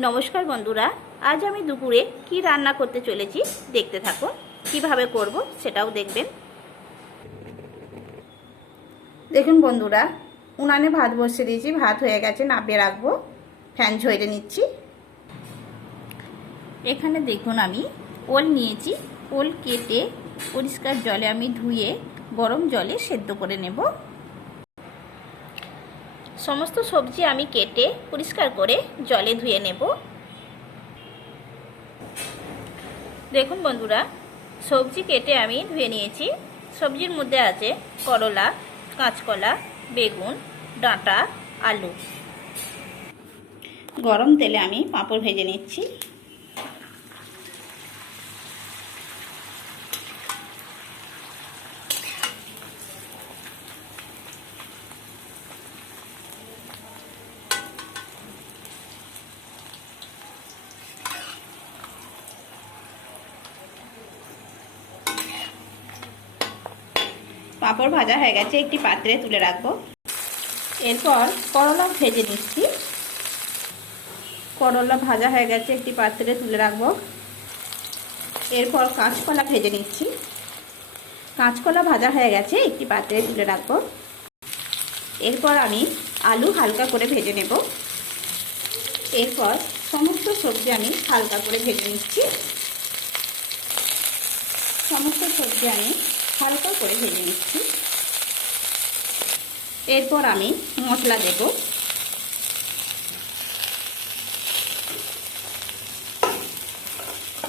নমস্কার বন্ধুরা, আজ আমি দুপুরে কি রান্না করতে চলেছি দেখতে থাকুন। কিভাবে করব সেটাও দেখবেন। দেখুন বন্ধুরা, উনানে ভাত বসিয়ে দিয়েছি। ভাত হয়ে গেছে, নামিয়ে রাখবো। ফ্যান ঝরিয়ে নিচ্ছি। এখানে দেখুন আমি ওল নিয়েছি। ওল কেটে পরিষ্কার জলে আমি ধুয়ে গরম জলে সেদ্ধ করে নেব। সমস্ত সবজি আমি কেটে পরিষ্কার করে জলে ধুয়ে নেব। দেখুন বন্ধুরা, সবজি কেটে আমি ধুয়ে নিয়েছি। সবজির মধ্যে আছে করলা, কাঁচকলা, বেগুন, ডাঁটা, আলু। গরম তেলে আমি পাঁপড় ভেজে নিচ্ছি। পাঁপড় ভাজা হয়ে গেছে, একটি পাত্রে তুলে রাখবো। এরপর করলা ভেজে নিচ্ছি। করলা ভাজা হয়ে গেছে, একটি পাত্রে তুলে রাখবো। এরপর কাঁচকলা ভেজে নিচ্ছি। কাঁচকলা ভাজা হয়ে গেছে, একটি পাত্রে তুলে রাখবো। এরপর আমি আলু হালকা করে ভেজে নেব। এরপর সমস্ত সবজি আমি হালকা করে ভেজে নিচ্ছি। সমস্ত সবজি আমি হালকা করে ভেজে নিচ্ছি। এরপর আমি মশলা দেব।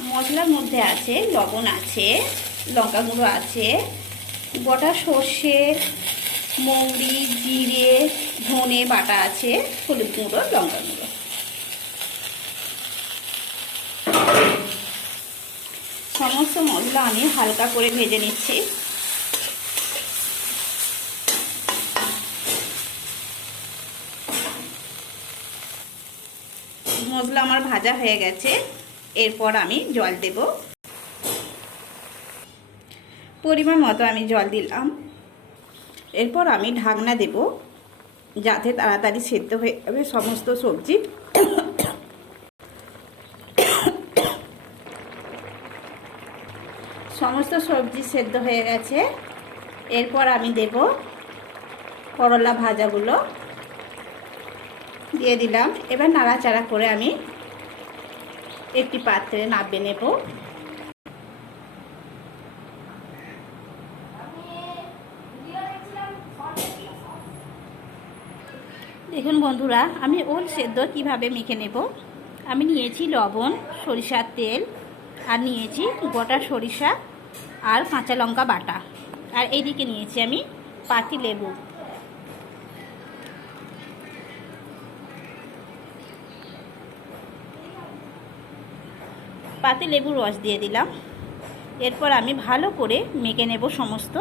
মশলার মধ্যে আছে লবণ, আছে লঙ্কা গুঁড়ো, আছে গোটা সর্ষে, মৌরি, জিরে, ধনে বাটা আছে, হলুদ গুঁড়ো, লঙ্কা গুঁড়ো। সমস্ত মশলা আমি হালকা করে ভেজে নিচ্ছি। মশলা আমার ভাজা হয়ে গেছে। এরপর আমি জল দেব। পরিমাণ মতো আমি জল দিলাম। এরপর আমি ঢাকনা দেব, যাতে তাড়াতাড়ি সেদ্ধ হয়ে যাবে সমস্ত সবজি। সমস্ত সবজি সেদ্ধ হয়ে গেছে। এরপর আমি দেব করলা ভাজাগুলো, দিয়ে দিলাম। এবার নাড়াচাড়া করে আমি একটি পাত্রে নামিয়ে নেব। দেখুন বন্ধুরা, আমি ওল সেদ্ধ কিভাবে মেখে নেব। আমি নিয়েছি লবণ, সরিষার তেল, আর নিয়েছি গোটা সরিষা আর কাঁচা লঙ্কা বাটা, আর এইদিকে নিয়েছি আমি পাতি লেবু। পাতি লেবুর রস দিয়ে দিলাম। এরপর আমি ভালো করে মেখে নেব সমস্ত।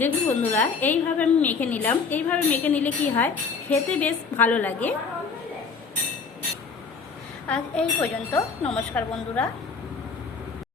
দেখুন বন্ধুরা, এইভাবে আমি মেখে নিলাম। এইভাবে মেখে নিলে কি হয়, খেতে বেশ ভালো লাগে। আজ এই পর্যন্ত। নমস্কার বন্ধুরা।